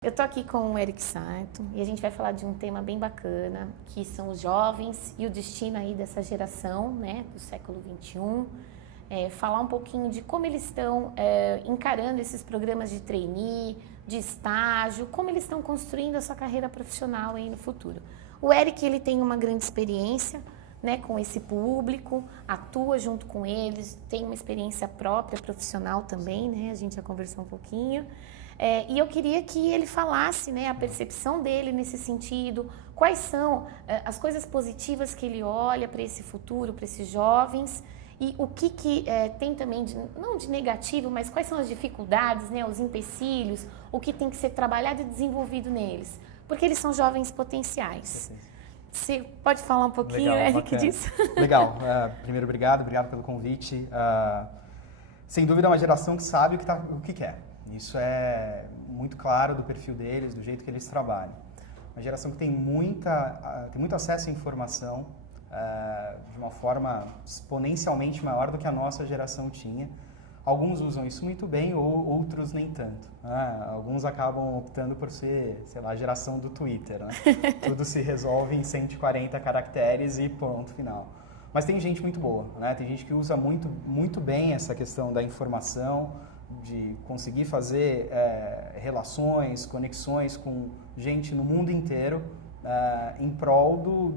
Eu tô aqui com o Eric Sarto e a gente vai falar de um tema bem bacana, que são os jovens e o destino aí dessa geração, né, do século XXI. Falar um pouquinho de como eles estão encarando esses programas de trainee, de estágio, como eles estão construindo a sua carreira profissional aí no futuro. O Eric, ele tem uma grande experiência, né, com esse público, atua junto com eles, tem uma experiência própria, profissional também, né, a gente já conversou um pouquinho. E eu queria que ele falasse, né, a percepção dele nesse sentido, quais são as coisas positivas que ele olha para esse futuro, para esses jovens, e o que tem também, não de negativo, mas quais são as dificuldades, né, os empecilhos, o que tem que ser trabalhado e desenvolvido neles, porque eles são jovens potenciais. Você pode falar um pouquinho, Legal, Eric, bacana. disso? Legal. Primeiro, obrigado pelo convite. Sem dúvida, é uma geração que sabe o que quer. Isso é muito claro do perfil deles, do jeito que eles trabalham. Uma geração que tem muito acesso à informação de uma forma exponencialmente maior do que a nossa geração tinha. Alguns usam isso muito bem, outros nem tanto. Alguns acabam optando por ser, sei lá, a geração do Twitter, né? Tudo se resolve em 140 caracteres e ponto final. Mas tem gente muito boa, né? Tem gente que usa muito bem essa questão da informação, de conseguir fazer relações, conexões com gente no mundo inteiro em prol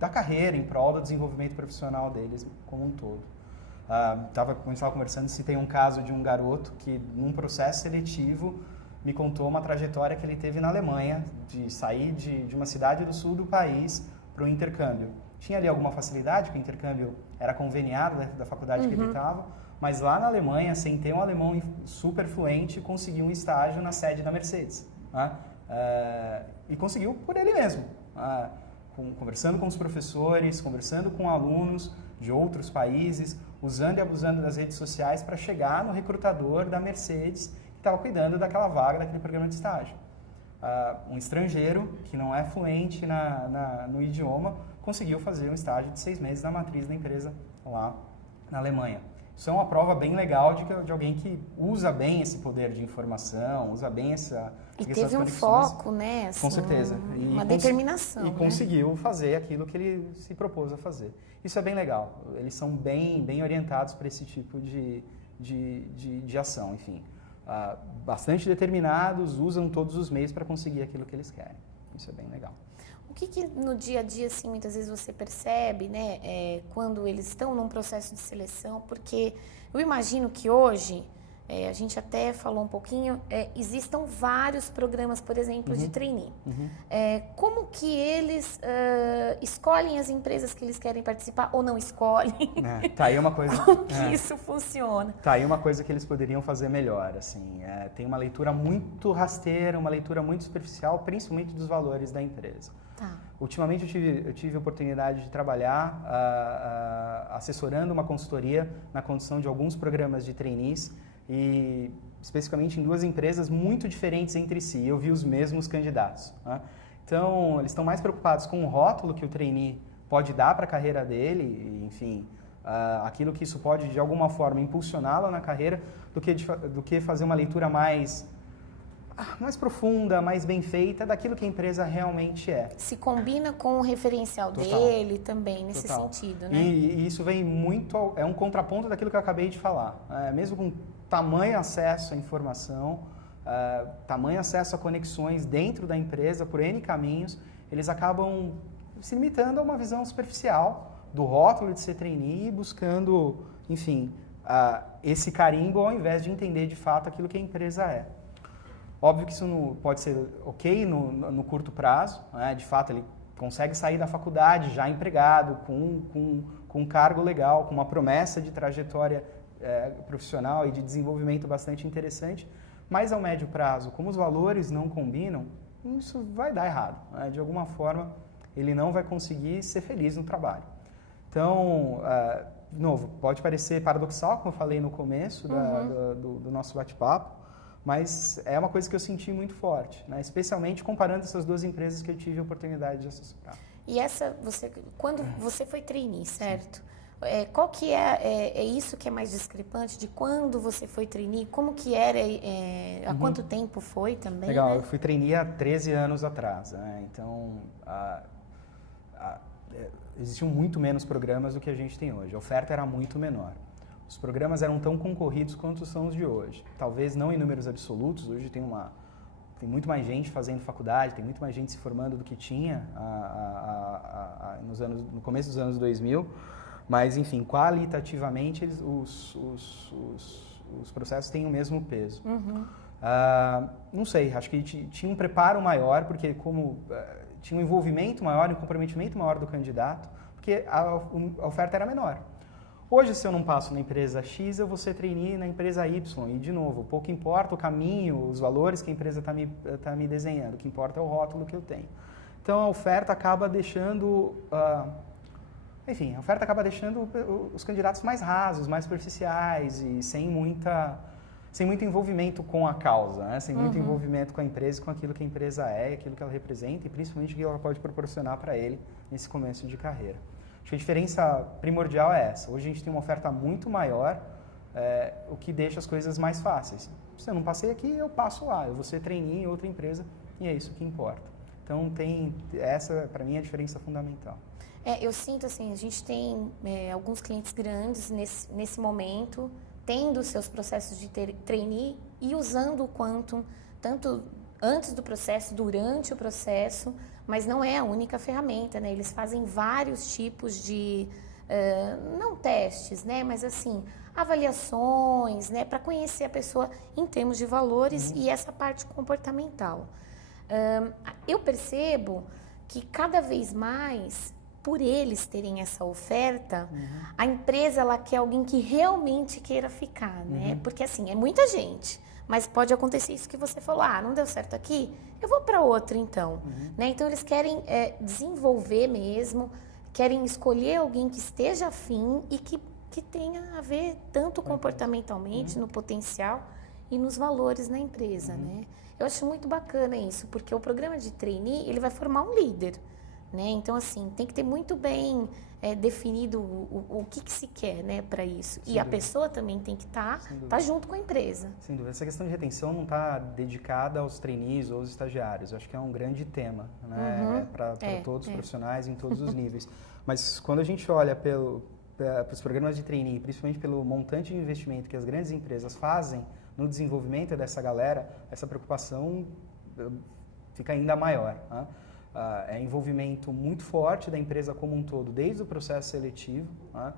da carreira, em prol do desenvolvimento profissional deles como um todo. Quando estava conversando, citei um caso de um garoto que, num processo seletivo, me contou uma trajetória que ele teve na Alemanha, de sair de uma cidade do sul do país para o intercâmbio. Tinha ali alguma facilidade, que o intercâmbio era conveniado da faculdade que ele estava, mas lá na Alemanha, sem ter um alemão super fluente, conseguiu um estágio na sede da Mercedes. Né? E conseguiu por ele mesmo, conversando com os professores, conversando com alunos de outros países, usando e abusando das redes sociais para chegar no recrutador da Mercedes que estava cuidando daquela vaga, daquele programa de estágio. Um estrangeiro que não é fluente no idioma conseguiu fazer um estágio de 6 meses na matriz da empresa lá na Alemanha. Isso é uma prova bem legal de alguém que usa bem esse poder de informação, usa bem essa E teve um foco, né? Assim, com certeza. Uma determinação. E conseguiu fazer aquilo que ele se propôs a fazer. Isso é bem legal. Eles são bem orientados para esse tipo de ação, enfim. Bastante determinados, usam todos os meios para conseguir aquilo que eles querem. Isso é bem legal. O que no dia a dia, assim, muitas vezes você percebe, né, quando eles estão num processo de seleção? Porque eu imagino que hoje, a gente até falou um pouquinho, existam vários programas, por exemplo, de trainee. Como que eles escolhem as empresas que eles querem participar ou não escolhem? Tá aí uma coisa. Como que isso funciona? Tá aí uma coisa que eles poderiam fazer melhor, assim. Tem uma leitura muito rasteira, uma leitura muito superficial, principalmente dos valores da empresa. Tá. Ultimamente eu tive a oportunidade de trabalhar assessorando uma consultoria na condução de alguns programas de trainees e especificamente em 2 empresas muito diferentes entre si. Eu vi os mesmos candidatos. Né? Então, eles estão mais preocupados com o rótulo que o trainee pode dar para a carreira dele, e, enfim, aquilo que isso pode de alguma forma impulsioná-lo na carreira, do que fazer uma leitura mais profunda, mais bem feita daquilo que a empresa realmente é. Se combina com o referencial dele também, nesse sentido, né? E isso vem muito, é um contraponto daquilo que eu acabei de falar. Mesmo com tamanho acesso à informação, tamanho acesso a conexões dentro da empresa, por N caminhos, eles acabam se limitando a uma visão superficial do rótulo de ser trainee, buscando, enfim, esse carimbo ao invés de entender de fato aquilo que a empresa é. Óbvio que isso não pode ser ok no curto prazo, né? De fato ele consegue sair da faculdade já empregado, com um cargo legal, com uma promessa de trajetória profissional e de desenvolvimento bastante interessante, mas ao médio prazo, como os valores não combinam, isso vai dar errado, né? De alguma forma ele não vai conseguir ser feliz no trabalho. Então, de novo, pode parecer paradoxal, como eu falei no começo do nosso bate-papo, mas é uma coisa que eu senti muito forte, né? Especialmente comparando essas 2 empresas que eu tive a oportunidade de assessorar. E quando você foi trainee, certo? qual que é isso que é mais discrepante de quando você foi trainee? Como que era, há quanto tempo foi também? Legal, né? eu fui trainee há 13 anos atrás, né? Então, existiam muito menos programas do que a gente tem hoje. A oferta era muito menor. Os programas eram tão concorridos quanto são os de hoje. Talvez não em números absolutos, hoje tem muito mais gente fazendo faculdade, tem muito mais gente se formando do que tinha no começo dos anos 2000, mas, enfim, qualitativamente os processos têm o mesmo peso. Não sei, acho que tinha um preparo maior, porque tinha um envolvimento maior, um comprometimento maior do candidato, porque a oferta era menor. Hoje, se eu não passo na empresa X, eu vou ser trainee na empresa Y. E, de novo, pouco importa o caminho, os valores que a empresa tá me desenhando. O que importa é o rótulo que eu tenho. Então, a oferta acaba deixando... a oferta acaba deixando os candidatos mais rasos, mais superficiais e sem muito envolvimento com a causa, né? Sem muito envolvimento com a empresa, com aquilo que a empresa é, aquilo que ela representa e, principalmente, o que ela pode proporcionar para ele nesse começo de carreira. Acho que a diferença primordial é essa. Hoje a gente tem uma oferta muito maior, o que deixa as coisas mais fáceis. Se eu não passei aqui, eu passo lá. Eu vou ser trainee em outra empresa e é isso que importa. Então, essa, para mim, é a diferença fundamental. Eu sinto assim, a gente tem alguns clientes grandes nesse momento, tendo seus processos de trainee e usando o Quantum, tanto antes do processo, durante o processo, mas não é a única ferramenta, né? Eles fazem vários tipos de, não testes, né? Mas assim, avaliações, né? Para conhecer a pessoa em termos de valores e essa parte comportamental. Eu percebo que cada vez mais, por eles terem essa oferta, a empresa ela quer alguém que realmente queira ficar, né? Porque assim, é muita gente. Mas pode acontecer isso que você falou, não deu certo aqui, eu vou para outra então. Né? Então, eles querem desenvolver mesmo, querem escolher alguém que esteja afim e que tenha a ver tanto comportamentalmente, no potencial e nos valores na empresa. Né? Eu acho muito bacana isso, porque o programa de trainee, ele vai formar um líder. Né? Então, assim, tem que ter muito bem definido o que se quer, né, para isso. Sem e dúvida. A pessoa também tem que estar junto com a empresa. Sem dúvida. Essa questão de retenção não está dedicada aos trainees ou aos estagiários. Eu acho que é um grande tema, né, para todos os profissionais em todos os níveis. Mas quando a gente olha para os programas de trainee, principalmente pelo montante de investimento que as grandes empresas fazem no desenvolvimento dessa galera, essa preocupação fica ainda maior, né? É envolvimento muito forte da empresa como um todo, desde o processo seletivo. Né?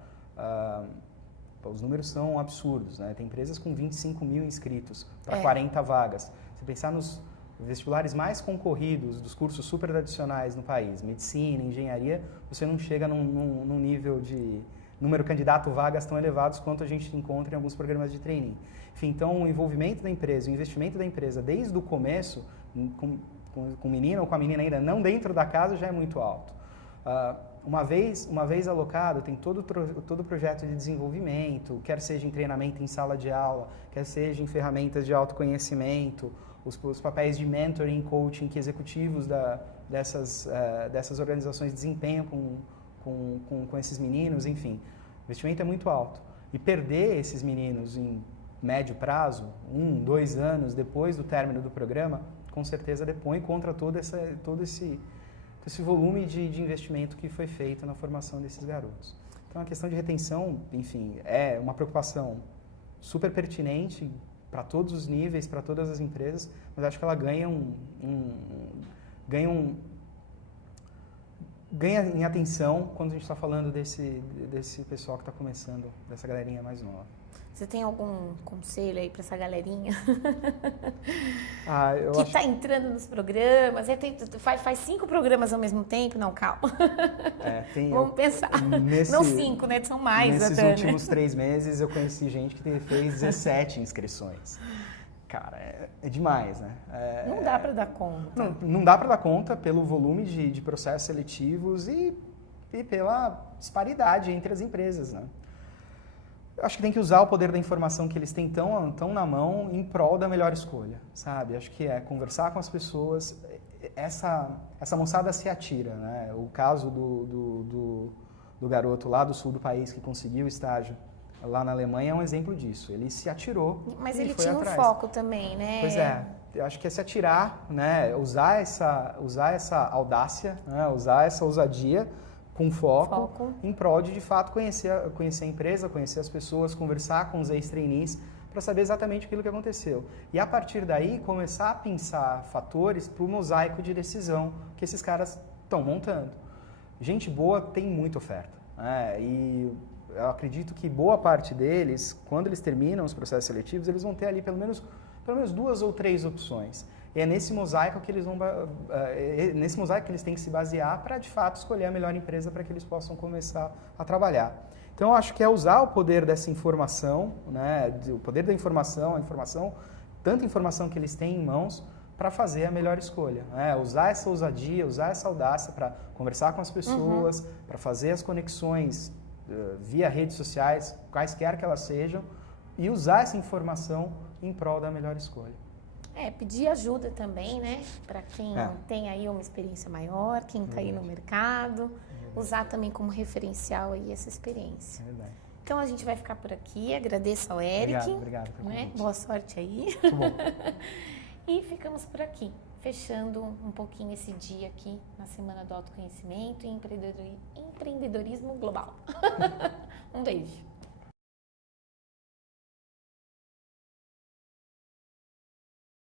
Os números são absurdos, né? Tem empresas com 25 mil inscritos para 40 vagas. Se pensar nos vestibulares mais concorridos dos cursos super tradicionais no país, medicina, engenharia, você não chega num nível de número candidato vagas tão elevados quanto a gente encontra em alguns programas de trainee. Enfim, então o envolvimento da empresa, o investimento da empresa desde o começo, com o menino ou com a menina ainda não dentro da casa, já é muito alto. Uma vez alocado, tem todo o projeto de desenvolvimento, quer seja em treinamento em sala de aula, quer seja em ferramentas de autoconhecimento, os papéis de mentoring, coaching que executivos dessas organizações desempenham com esses meninos, enfim. O investimento é muito alto. E perder esses meninos em médio prazo, 1, 2 anos depois do término do programa, com certeza depõe contra todo esse volume de investimento que foi feito na formação desses garotos. Então, a questão de retenção, enfim, é uma preocupação super pertinente para todos os níveis, para todas as empresas, mas acho que ela ganha em atenção quando a gente está falando desse pessoal que está começando, dessa galerinha mais nova. Você tem algum conselho aí para essa galerinha eu que acho... está entrando nos programas? Faz 5 programas ao mesmo tempo? Não, calma. Vamos pensar. Não 5, né? São mais nesses até, últimos 3 meses eu conheci gente que fez 17 inscrições. Cara, é demais, né? Não dá para dar conta. Não dá para dar conta pelo volume de processos seletivos e pela disparidade entre as empresas, né? Acho que tem que usar o poder da informação que eles têm tão na mão em prol da melhor escolha, sabe? Acho que conversar com as pessoas, essa moçada se atira, né? O caso do do garoto lá do sul do país que conseguiu o estágio lá na Alemanha é um exemplo disso. Ele se atirou. Mas e ele foi tinha atrás. um foco também, né? Pois é. Eu acho que é se atirar, né? Usar essa audácia, né? Usar essa ousadia com foco em prol de fato, conhecer a empresa, conhecer as pessoas, conversar com os ex-trainees para saber exatamente aquilo que aconteceu. E a partir daí, começar a pensar fatores para o mosaico de decisão que esses caras estão montando. Gente boa tem muita oferta, né? E eu acredito que boa parte deles, quando eles terminam os processos seletivos, eles vão ter ali pelo menos 2 ou 3 opções. E é nesse mosaico que eles têm que se basear para, de fato, escolher a melhor empresa para que eles possam começar a trabalhar. Então, eu acho que é usar o poder dessa informação, né, o poder da informação, tanta informação que eles têm em mãos, para fazer a melhor escolha. Né? Usar essa ousadia, usar essa audácia para conversar com as pessoas, para fazer as conexões via redes sociais, quaisquer que elas sejam, e usar essa informação em prol da melhor escolha. Pedir ajuda também, né? Para quem tem aí uma experiência maior, quem está aí no mercado, usar também como referencial aí essa experiência. É verdade. Então a gente vai ficar por aqui, agradeço ao Eric. Obrigado pelo convite. Boa sorte aí. Muito bom. E ficamos por aqui, fechando um pouquinho esse dia aqui na Semana do Autoconhecimento e Empreendedorismo Global. Um beijo.